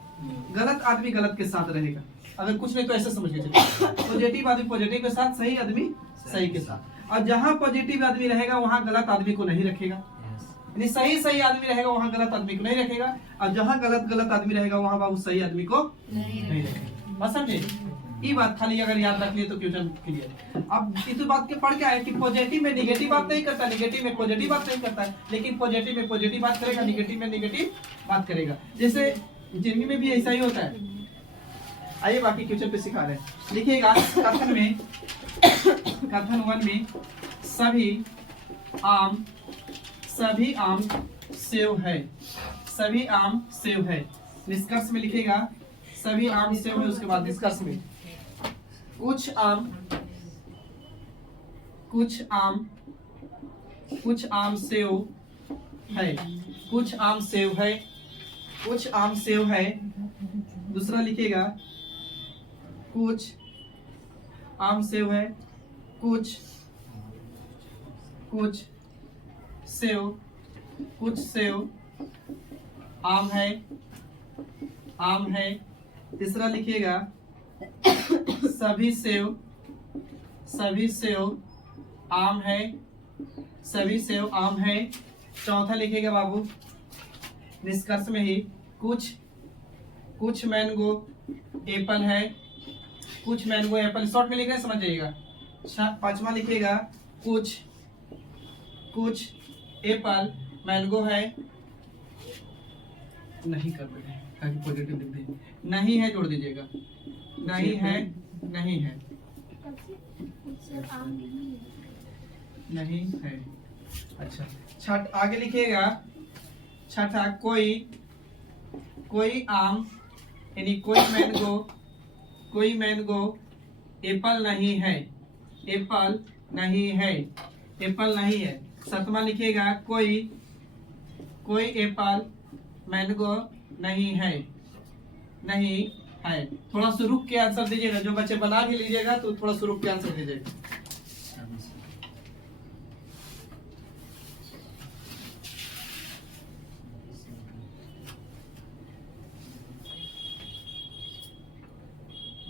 गलत आदमी गलत के साथ रहेगा। अगर कुछ नहीं तो ऐसे समझ के चलिए, पॉजिटिव आदमी पॉजिटिव के साथ, सही आदमी सही के साथ। और जहाँ पॉजिटिव आदमी रहेगा वहाँ गलत आदमी को नहीं रखेगा, यानी सही आदमी रहेगा वहाँ गलत आदमी को नहीं रखेगा, और जहाँ गलत आदमी रहेगा वहाँ बाबू सही आदमी को नहीं रखेगा। बस समझे, ये बात खाली अगर याद रख लिए तो क्वेश्चन क्लियर। अब इस बात के पढ़ क्या है कि पॉजिटिव में नेगेटिव बात नहीं करता, नेगेटिव में पॉजिटिव बात नहीं करता है, लेकिन पॉजिटिव में पॉजिटिव बात करेगा, नेगेटिव में नेगेटिव बात करेगा। जैसे जिंदगी में भी ऐसा ही होता है। आइए बाकी क्वेश्चन पे सिखा रहे हैं। लिखिएगा कथन 1 में सभी आम सेव है, सभी आम सेव है। निष्कर्ष में लिखेगा सभी आम सेव है, उसके बाद निष्कर्ष में कुछ आम सेव है, कुछ आम सेव है, कुछ आम सेव है। दूसरा लिखेगा कुछ आम सेव है, कुछ सेव आम है। तीसरा लिखिएगा सभी सेव आम है, सभी सेव आम है। चौथा लिखिएगा बाबू निष्कर्ष में ही कुछ मैंगो एप्पल है, कुछ मैंगो एप्पल, शॉर्ट में लिख रहे हैं, समझ जाइएगा। पांचवा लिखिएगा कुछ एप्पल मैंगो है, नहीं कर देंगे ताकि पॉजिटिव लिख दीजिए, नहीं है जोड़ दीजिएगा, नहीं है, नहीं है, नहीं है। अच्छा, छठ आगे लिखिएगा छठा कोई आम यानी कोई मैंगो एप्पल नहीं है, एप्पल नहीं है, एप्पल नहीं है। सातवां लिखिएगा कोई एप्पल मैंगो नहीं है, नहीं है। थोड़ा सा रुक के आंसर दीजिएगा, जो बच्चे बना भी लीजिएगा तो थोड़ा सा रुक के आंसर दीजिएगा।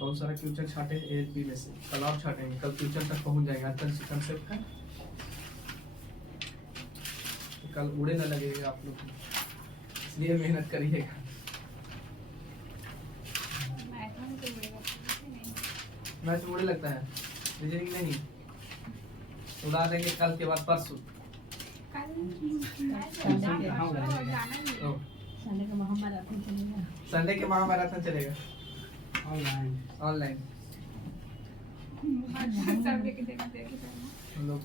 बहुत सारा फ्यूचर छाटे एएसबी में से, कल आप छाटेंगे, कल फ्यूचर तक पहुंच जाएंगे। आजकल कंसेप्ट का कल उड़े ना लगेगा आप लोग, इसलिए मेहनत करिएगा। मैथ उड़े लगता है, रीजनिंग नहीं, उड़ा देंगे कल के बाद परसों। संडे के महामैराथन चलेगा ऑनलाइन हम लोग।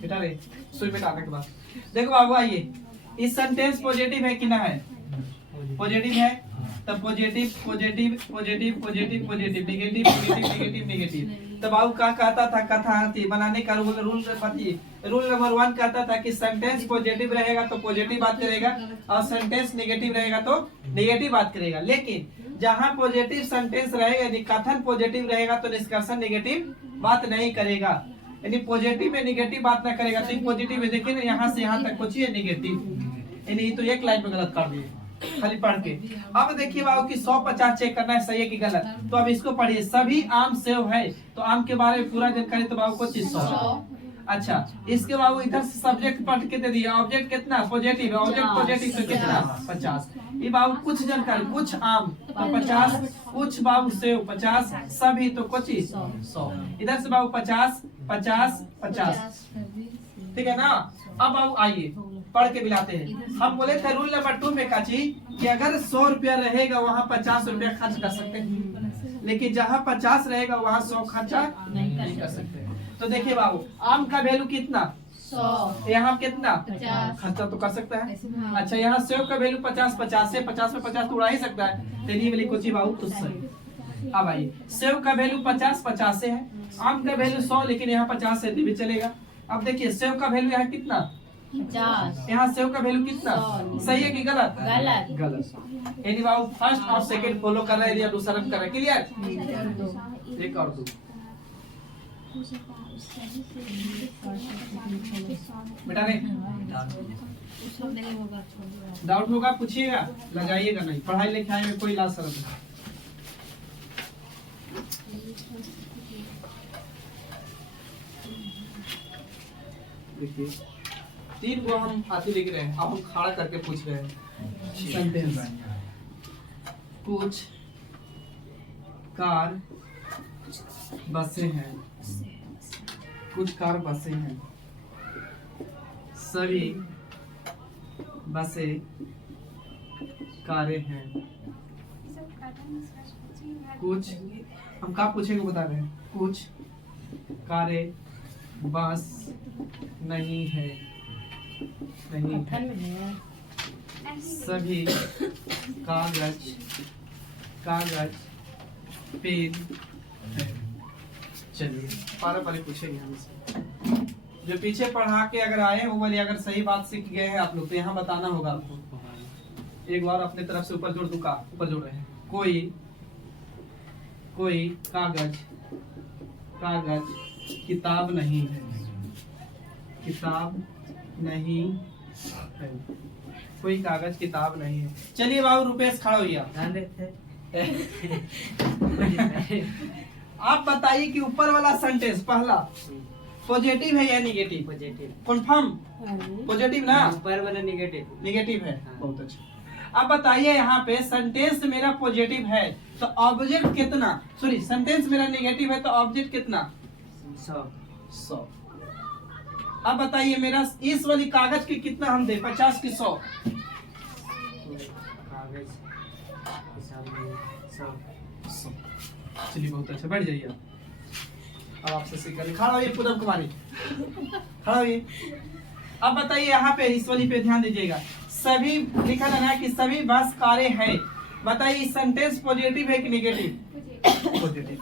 बेटा रे सुई बेटा आने के बाद देखो बाबू, आइए इस सेंटेंस पॉजिटिव है कि ना है, पॉजिटिव है, तब positive positive positive positive positive negative negative negative negative. तब बाबू क्या कहता था, कथा बनाने का रूल नंबर 1 कहता था कि सेंटेंस पॉजिटिव रहेगा तो पॉजिटिव बात करेगा, और सेंटेंस नेगेटिव रहेगा तो नेगेटिव बात करेगा। लेकिन जहाँ पॉजिटिव सेंटेंस रहेगा, यदि कथन पॉजिटिव रहेगा तो निष्कर्षण नेगेटिव बात नहीं करेगा, यानी पॉजिटिव में नेगेटिव बात ना करेगा। तो पॉजिटिव में देखिए ना, यहाँ से यहाँ तक कुछ है नेगेटिव, यानी तो एक लाइन में गलत कर दिए खाली पढ़ के। अब देखिए बाबू कि 150 चेक करना है सही है कि गलत, तो अब इसको पढ़िए। सभी आम सेव है, तो आम के बारे में पूरा जानकारी तो बाबू को 100। अच्छा, इसके बाबू इधर से सब्जेक्ट पढ़ के दे दिया, ऑब्जेक्ट कितना पॉजिटिव है, ऑब्जेक्ट पॉजिटिव तो कितना 50। ये बाबू कुछ जानकारी, कुछ आम तो 50, कुछ बाबू सेव 50, सभी तो कुछ 100। इधर से बाबू 50 50 50, ठीक है ना। अब बाबू आइए पढ़ के मिलाते हैं। हम बोले थे रूल नंबर 2 में काची कि अगर 100 रुपया रहेगा वहाँ 50 रुपया खर्च कर सकते हैं, लेकिन जहाँ 50 रहेगा वहाँ 100 खर्चा नहीं कर सकते। तो देखिए बाबू, आम का वैल्यू कितना 100 यहाँ कितना 50 खर्चा तो कर सकता है। अच्छा यहाँ सेव का वैल्यू 50 से 50 में 50 तो उड़ा ही सकता है, तेरी वाली कोची बाबू तो सही। अब आइए, सेव का वैल्यू 50 से है, आम का वैल्यू 100 लेकिन यहाँ 50 से भी चलेगा। अब देखिए सेव का वैल्यू यहाँ कितना 50 यहाँ सेव का वैल्यू कितना, 100 सही है कि गलत गलत गलत। यानी बाबू फर्स्ट और सेकंड फॉलो कर रहे हैं या दूसरा कर रहे हैं, क्लियर। एक और दो बेटा नहीं उसको नहीं होगा, छोड़ दो। डाउट होगा पूछिएगा, लगाइएगा नहीं, पढ़ाई लिखाई में कोई लाज शर्म नहीं। देखिए 3 को हम हाथी लिख रहे हैं, अब हम खड़ा करके पूछ रहे हैं सेंटेंस। कुछ कार बसें हैं, कुछ कार बसें हैं, सभी बसें कारें हैं। कुछ हम क्या पूछेंगे बता रहे हैं, कुछ कारें बस नहीं है, नहीं है। सभी कागज पेन है। चलिए पारंपरिक पूछेंगे हम इससे। जो पीछे पढ़ा के अगर आए हैं वो वाली अगर सही बात सीख गए हैं आप लोग तो यहाँ बताना होगा आपको। एक बार अपने तरफ से ऊपर जोड़ दूंगा, ऊपर जोड़ रहे हैं। कोई कागज किताब नहीं है, किताब नहीं है। कोई कागज किताब नहीं है। चलिए बाबू रुपेश खड़ा होइए। आप बताइए कि ऊपर वाला सेंटेंस पहला पॉजिटिव है या नेगेटिव? पॉजिटिव। कंफर्म पॉजिटिव ना, ऊपर वाला नेगेटिव। नेगेटिव है। हाँ। बहुत अच्छा। अब बताइए यहाँ पे सेंटेंस मेरा पॉजिटिव है तो ऑब्जेक्ट कितना, सॉरी सेंटेंस मेरा नेगेटिव है तो ऑब्जेक्ट कितना 100। अब बताइए मेरा इस वाली कागज की कितना हम दे, 50 की 100? कागज हिसाब में 100। चलिए बहुत अच्छा, बैठ जाइए अब आपसे सीख कर खड़ा होइए। पूनम कुमारी खड़ा होइए। अब बताइए यहाँ पे इस वाली पे ध्यान दीजिएगा, सभी लिखा जाना है कि सभी बस कारें हैं। बताइए सेंटेंस पॉजिटिव है कि नेगेटिव? पॉजिटिव।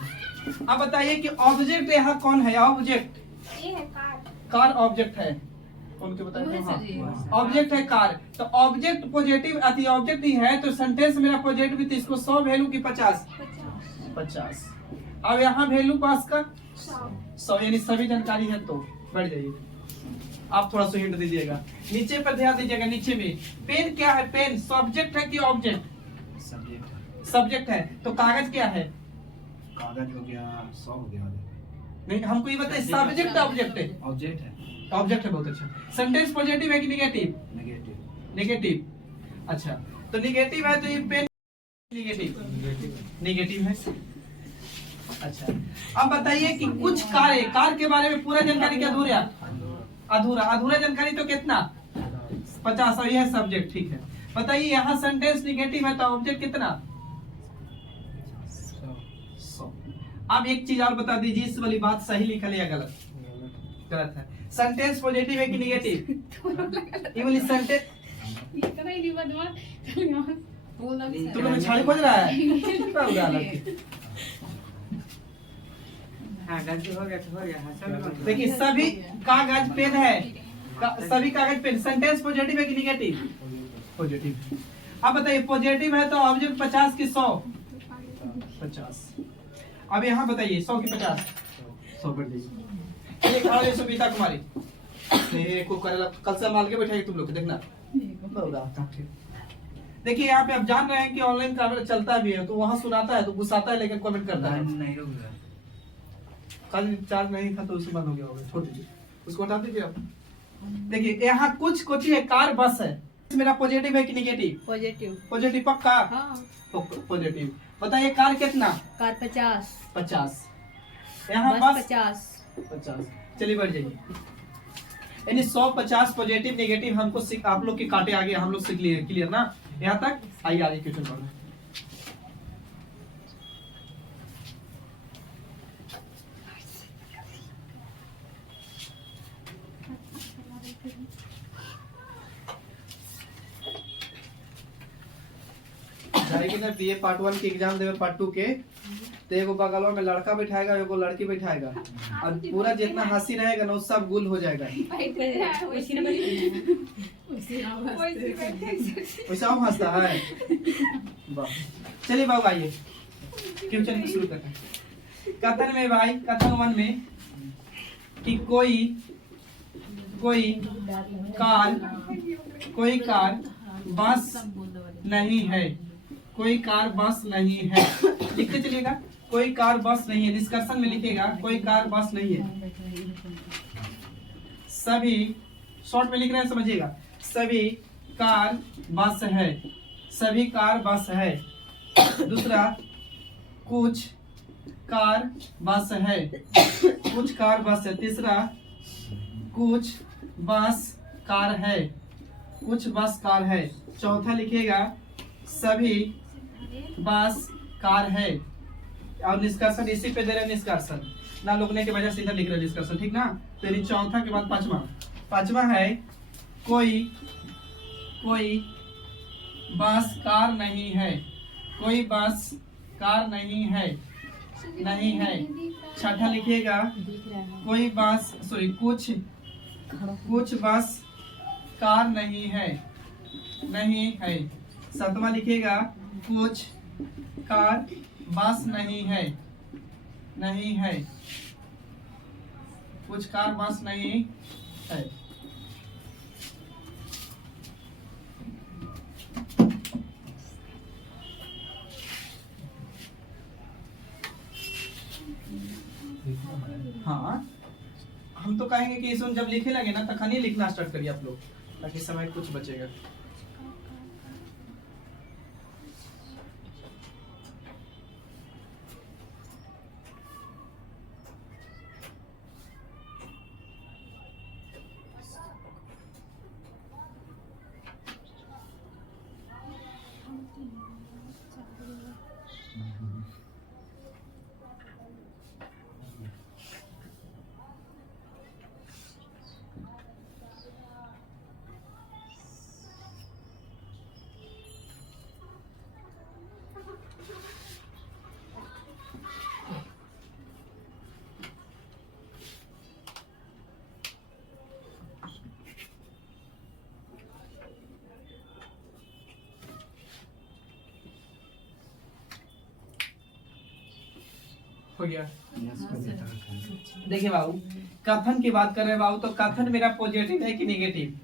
अब बताइए कि ऑब्जेक्ट यहाँ कौन है? ऑब्जेक्ट ये है कार। कार ऑब्जेक्ट है, कौन के बताइए? हाँ ऑब्जेक्ट है कार। तो ऑब्जेक्ट पॉजिटिव अति ऑब्जेक्ट ही है तो सेंटेंस मेरा पॉजिटिव है तो इसको 100 वैल्यू की 50। अब यहाँ वैल्यू पास का 100 यानी सभी जानकारी है तो बढ़ जाइए। आप थोड़ा सा हिंट दीजिएगा, नीचे पर ध्यान दीजिएगा। नीचे में पेन क्या है? पेन सब्जेक्ट है कि ऑब्जेक्ट? सब्जेक्ट है। तो कागज क्या है? कागज हो गया, 100 हो गया। नहीं हमको ये बताइए सब्जेक्ट ऑब्जेक्ट है? ऑब्जेक्ट है। ऑब्जेक्ट है, बहुत अच्छा। सेंटेंस पॉजिटिव है कि नेगेटिव? नेगेटिव। नेगेटिव। अच्छा तो नेगेटिव है तो ये पेन नेगेटिव है। अच्छा अब बताइए कि कुछ कार के बारे में पूरा जानकारी क्या अधूरा जानकारी तो कितना 50 और यह सब्जेक्ट ठीक है। बताइए यहाँ सेंटेंस नेगेटिव है तो ऑब्जेक्ट कितना 100। अब एक चीज और बता दीजिए, इस वाली बात सही लिखा है या गलत? गलत है। सेंटेंस पॉजिटिव है कि नेगेटिव? ये वाली सेंटेंस इतना ही नहीं बदमाश तुम लोग छाड़ी बज रहा है। हाँ गलती हो गया तो हो गया। देखिए सभी कागज पेन है, सभी कागज पेन। सेंटेंस पॉजिटिव है कि नेगेटिव? पॉजिटिव। अब बताइए पॉजिटिव है तो ऑब्जेक्ट 50 की 100? 50। अब यहाँ बताइए 100 की 50? 100 बढ़ जाइए। ये खड़ा है सुनीता कुमारी, को कल से माल के बैठाइए तुम लोग देखना। देखिए यहाँ पे आप जान रहे हैं कि ऑनलाइन का चलता भी है तो वहाँ सुनाता है तो गुस्साता है लेकिन कमेंट करता है। नहीं रुक कल चार्ज नहीं था तो उससे बंद हो गया होगा, छोड़ दीजिए उसको, हटा दीजिए आप। देखिए यहाँ कुछ है, कार बस है। मेरा पॉजिटिव है कि नेगेटिव? पॉजिटिव। पॉजिटिव पक्का? हाँ पॉजिटिव। बताइए कार कितना? कार 50। 50। यहाँ बस बस 50। 50। चलिए बढ़ जाइए। यानी 100 50 पॉजिटिव नेगेटिव हमको आप लोग के काटे आगे हम लोग सीख लिए, क्लियर ना यहाँ तक। आइए आगे क्वेश्चन पढ़ो। जाएगी ना बीए पार्ट 1 के एग्जाम देवे पार्ट 2 के, तो एगो बगलवा में लड़का बैठाएगा एगो लड़की बैठाएगा और पूरा जितना हंसी रहेगा ना वो सब गुल हो जाएगा। वैसा हम हंसता है। वाह, चलिए बाबू आइए क्वेश्चन को शुरू करते हैं। कथन में भाई, कथन 1 में कि कोई कार बस नहीं है, कोई कार बस नहीं है, लिखते चलिएगा। कोई कार बस नहीं है, डिस्कशन में लिखेगा कोई कार बस नहीं है। सभी शॉर्ट में लिख रहे हैं, समझिएगा। सभी कार बस है, सभी कार बस है। दूसरा, कुछ कार बस है, कुछ कार बस है। तीसरा, कुछ बस कार है, कुछ बस कार है। चौथा लिखेगा सभी बस कार है। और निष्कर्षण इसी पे दे रहे हैं, निष्कर्षण ना लिखने के वजह से इधर लिख रहे हैं निष्कर्षण, ठीक ना। तो यानी चौथा के बाद पांचवा है कोई बस कार नहीं है, कोई बस कार नहीं है, नहीं है। छठा लिखिएगा कोई बस कुछ बस कार नहीं है, नहीं है। सातवां लिखिएगा कुछ कार बस नहीं है, नहीं है, कुछ कार बस नहीं है। हाँ, हम तो कहेंगे कि इसमें जब लिखे लगे ना तखन ही लिखना स्टार्ट करिए आप लोग, ताकि समय कुछ बचेगा। हो गया। देखिए बाबू, कथन की बात कर रहे हैं बाबू, तो कथन मेरा पॉजिटिव है कि नेगेटिव?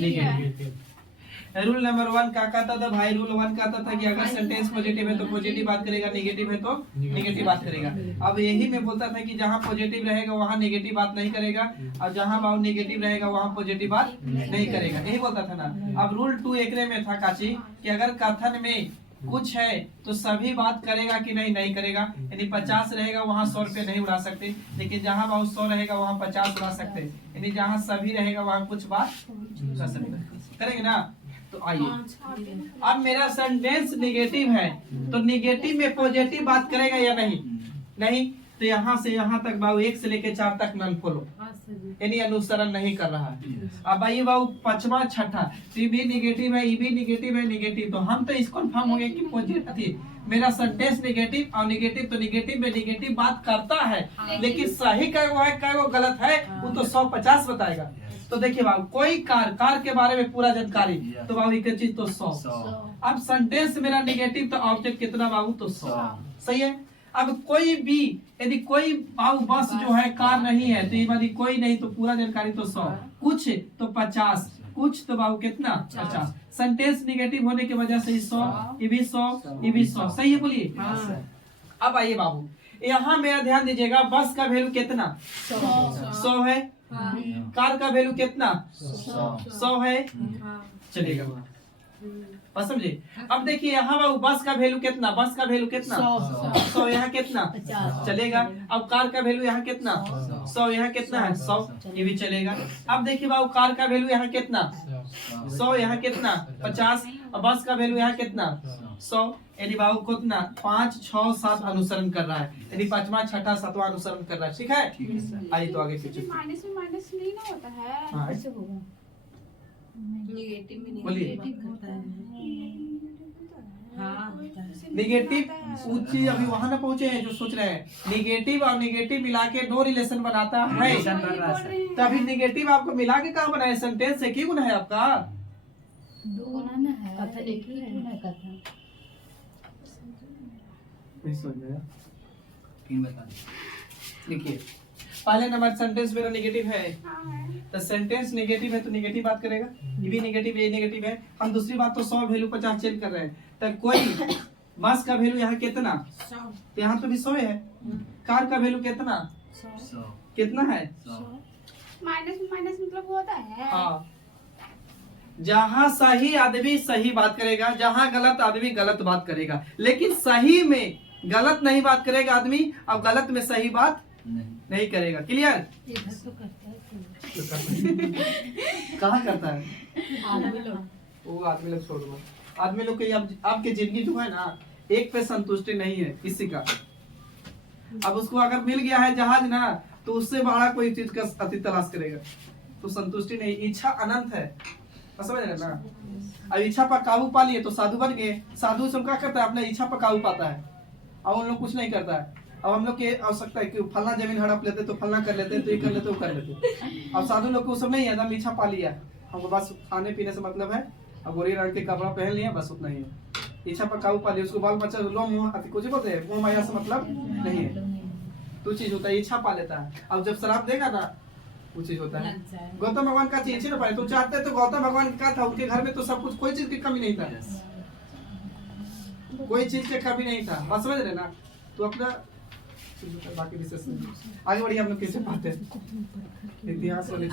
नेगेटिव। रूल नंबर 1 क्या कहता था भाई? रूल 1 कहता था कि अगर सेंटेंस पॉजिटिव है तो पॉजिटिव बात करेगा, नेगेटिव है तो नेगेटिव बात करेगा। अब यही मैं बोलता था कि जहाँ पॉजिटिव रहेगा वहाँ नेगेटिव बात नहीं करेगा, और जहाँ बाबू नेगेटिव रहेगा वहाँ पॉजिटिव बात नहीं करेगा, यही बोलता था ना। अब रूल 2 एकरे में था काची कि अगर कथन में कुछ है तो सभी बात करेगा कि नहीं? नहीं करेगा। यानी 50 रहेगा वहाँ 100 रुपये नहीं उड़ा सकते, लेकिन जहाँ बाबू 100 रहेगा वहाँ 50 उड़ा सकते। यानी जहाँ सभी रहेगा वहाँ कुछ बात कर सकते, करेंगे ना। तो आइए, अब मेरा सेंटेंस नेगेटिव है तो नेगेटिव में पॉजिटिव बात करेगा या नहीं? नहीं। तो यहाँ से यहाँ तक बाबू 1 से लेकर 4 तक नन फॉलो, यानी अनुसरण नहीं कर रहा है। अब आइए बाबू 5वां 6ठा, ये भी नेगेटिव है, ये भी नेगेटिव है, नेगेटिव। तो हम तो इसको कन्फर्म हो गए कि पॉजिटिव मेरा सेंटेंस नेगेटिव, और नेगेटिव तो नेगेटिव में नेगेटिव बात करता है, लेकिन सही क्या वो है, क्या वो गलत है, वो तो 150 बताएगा। तो देखिए बाबू, कोई कार के बारे में पूरा जानकारी, तो बाबू एक चीज तो 100। अब सेंटेंस मेरा नेगेटिव, तो ऑब्जेक्ट कितना बाबू? तो 100, सही है। अब कोई भी, यदि कोई बाबू बस जो है कार नहीं है, तो ये वाली कोई नहीं, तो पूरा जानकारी तो 100। कुछ तो 50, कुछ तो बाबू कितना? 50। सेंटेंस नेगेटिव होने की वजह से 100, ये भी 100, ये भी 100, सही है, बोलिए। अब आइए बाबू, यहाँ मेरा ध्यान दीजिएगा, बस का वैल्यू कितना? 100 है। कार का वैल्यू कितना? 100 है। चलिएगा, बस समझे। अब देखिए यहाँ बाबू बस का वैल्यू कितना, बस का वैल्यू कितना 100, यहाँ कितना 50 चलेगा। अब कार का वैल्यू यहाँ कितना 100, यहाँ कितना है 100, ये भी चलेगा। अब देखिए बाबू कार का वैल्यू यहाँ कितना 100, यहाँ कितना 50, और बस का वैल्यू यहाँ कितना 100, यानी बाबू को कितना 5, 6, 7 अनुसरण कर रहा है, यानी 5वां 6ठा 7वां अनुसरण कर रहा है। ठीक है, आइए तो आगे पीछे माइनस में माइनस नहीं ना होता है। हाँ, कैसे होगा? नेगेटिव में बोलिए। नेगेटिव होता है। हाँ होता है। निगेटिव वो चीज अभी वहां ना पहुंचे हैं जो सोच रहे हैं। निगेटिव और निगेटिव मिला के 2 रिलेशन बनाता है, रिलेशन बन रहा है। तभी निगेटिव आपको मिला के कहा बनाया, सेंटेंस से क्यों है आपका। दो बनाना है, कथन एक ही है कथन। नहीं समझ में आया? फिर बता दे। देखिए पहले नंबर सेंटेंस मेरा निगेटिव है, हाँ है। तो सेंटेंस नेगेटिव है तो नेगेटिव बात करेगा, ये भी नेगेटिव ये नेगेटिव है। हम दूसरी बात तो 100 वैल्यू 50 चेंज कर रहे हैं, तो कोई बस का वैल्यू यहाँ कितना, तो यहाँ तो भी 100 है। कार का वैल्यू कितना 100 कितना है, 100 माइनस में माइनस मतलब होता है। हाँ। जहाँ सही आदमी सही बात करेगा, जहाँ गलत आदमी गलत बात करेगा, लेकिन सही में गलत नहीं बात करेगा आदमी, और गलत में सही बात नहीं नहीं करेगा। क्लियर। इधर तो करता है कहाँ करता है आदमी लोग। वो आदमी लोग छोड़ दो, आदमी लोग की अब आपकी जिंदगी जो है ना, एक पे संतुष्टि नहीं है किसी का। अब उसको अगर मिल गया है जहाज ना, तो उससे बड़ा कोई चीज का अति तलाश करेगा, तो संतुष्टि नहीं, इच्छा अनंत है। बस समझ रहे ना। अब इच्छा पर काबू पा लिए तो साधु बन गए। साधु सब क्या करता है, अपना इच्छा पर काबू पाता है, अब उन लोग कुछ नहीं करता है। अब हम लोग की आवश्यकता है कि फलना जमीन हड़प लेते तो फलना कर लेते, तो ये कर लेते वो कर लेते। अब साधु लोग को सब नहीं है, हम इच्छा पा लिया, हमको बस खाने पीने से मतलब है, अब गोरी रंग के कपड़ा पहन लिया, बस उतना ही है। इच्छा पर काबू पा लिया, उसको बाल बच्चा लो मुंह कुछ बोलते हैं, वो माया से मतलब नहीं है, तो चीज होता है, इच्छा पा लेता है। अब जब शराब देगा ना, वो चीज होता है। गौतम भगवान का चीज ना पाए तो चाहते तो गौतम भगवान का था, उनके घर में तो सब कुछ, कोई चीज की कमी नहीं था, कोई चीज की कमी नहीं था। बस समझ रहे ना। तो अपना बाकी विशेष आगे बढ़िए, हम लोग कैसे पाते हैं इतिहास वाले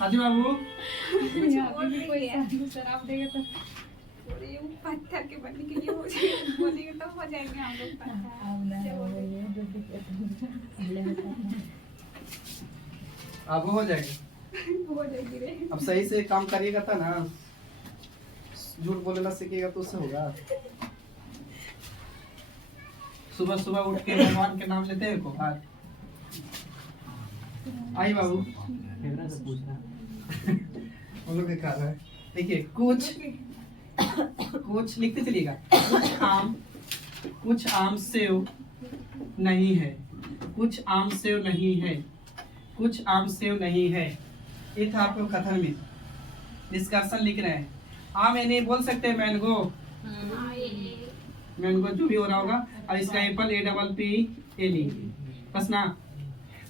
हाजी बाबू। और भी कोई है शराब देगा तो पूरे वो पत्थर के बनने के लिए हो जाएगा, बोलेंगे तो हो जाएंगे हम लोग अब हो जाएगा, हो जाएगी रे। अब सही से काम करिएगा था ना, झूठ बोलना सीखिएगा तो उससे होगा। सुबह सुबह उठ के भगवान के नाम लेते हैं को आज। आई बाबू हम लोग क्या है, देखिए कुछ लिखते चलिएगा। कुछ आम सेव नहीं है, कुछ आम सेव नहीं है, कुछ आम सेव नहीं है। ये था आपको कथन में, डिस्कशन लिख रहे हैं। आम ये नहीं बोल सकते मैंगो, मैंगो जो भी हो रहा होगा। और इसका एप्पल APPLE बस ना,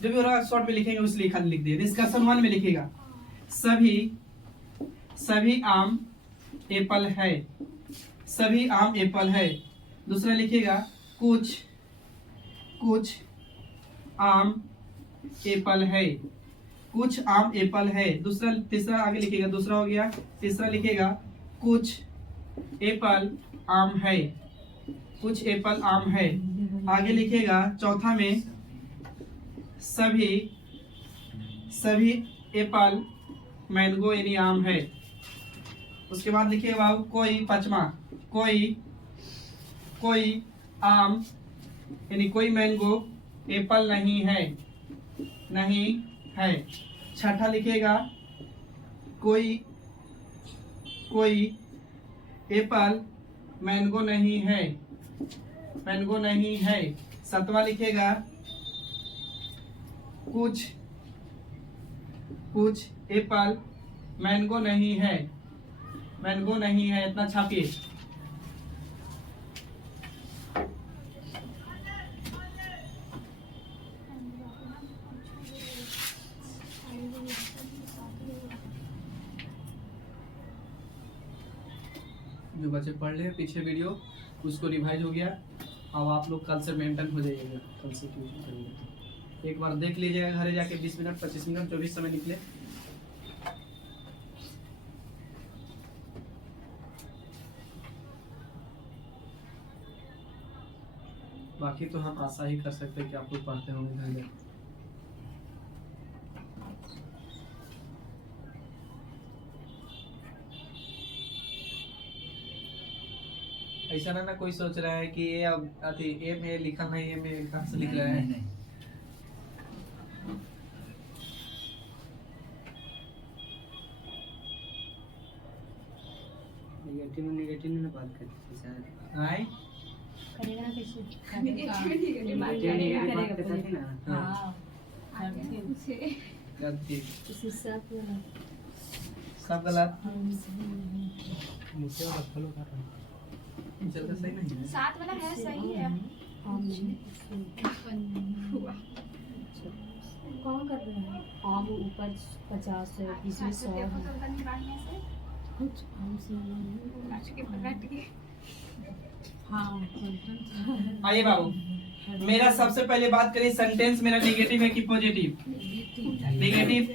जो भी हो रहा है शॉर्ट में लिखेंगे, उस लिखा लिख दिए। डिस्कशन 1 में लिखेगा सभी आम एप्पल है, सभी आम एप्पल है। दूसरा लिखेगा कुछ आम एप्पल है, कुछ आम एप्पल है। दूसरा तीसरा आगे लिखेगा, दूसरा हो गया। तीसरा लिखेगा कुछ एप्पल आम है, कुछ एप्पल आम है। आगे लिखेगा चौथा में सभी एप्पल मैंगो यानी आम है। उसके बाद लिखिएगा बाबू कोई, पांचवा कोई आम यानी कोई मैंगो एप्पल नहीं है। छठा लिखेगा कोई एप्पल मैंगो नहीं है। सातवां लिखेगा कुछ एप्पल मैंगो नहीं है। इतना छापिए। जो बच्चे पढ़ ले पीछे वीडियो, उसको रिवाइज हो गया। अब आप लोग कल से मेंटेन हो जाइएगा, कल से ट्यूशन करिएगा। एक बार देख लीजिएगा घरे जाके, 20 मिनट 25 मिनट जो भी समय निकले। बाकी तो हम आशा ही कर सकते हैं कि आप लोग पढ़ते होंगे घर में। ऐसा ना कोई सोच रहा है कि ये अब अति ए में लिखा नहीं, ए में कहाँ से लिख रहा है। नहीं नेगेटिव में बात करते थे शायद। आई करेगा कैसे? नेगेटिव बात करते थे ना। हाँ आगे पूछे गलती इसी सब सब गलत। मुझसे वाला फॉलो कर रहा है चलता सही नहीं है। सात वाला है सही है। हुआ कौन कर रहे हैं? आम ऊपर 50 है, इसमें 100 देखो है। तो पता नहीं बाहर में से कुछ आम से नहीं। काट के हाँ आइए बाबू, मेरा सबसे पहले बात करें सेंटेंस मेरा नेगेटिव है कि पॉजिटिव। नेगेटिव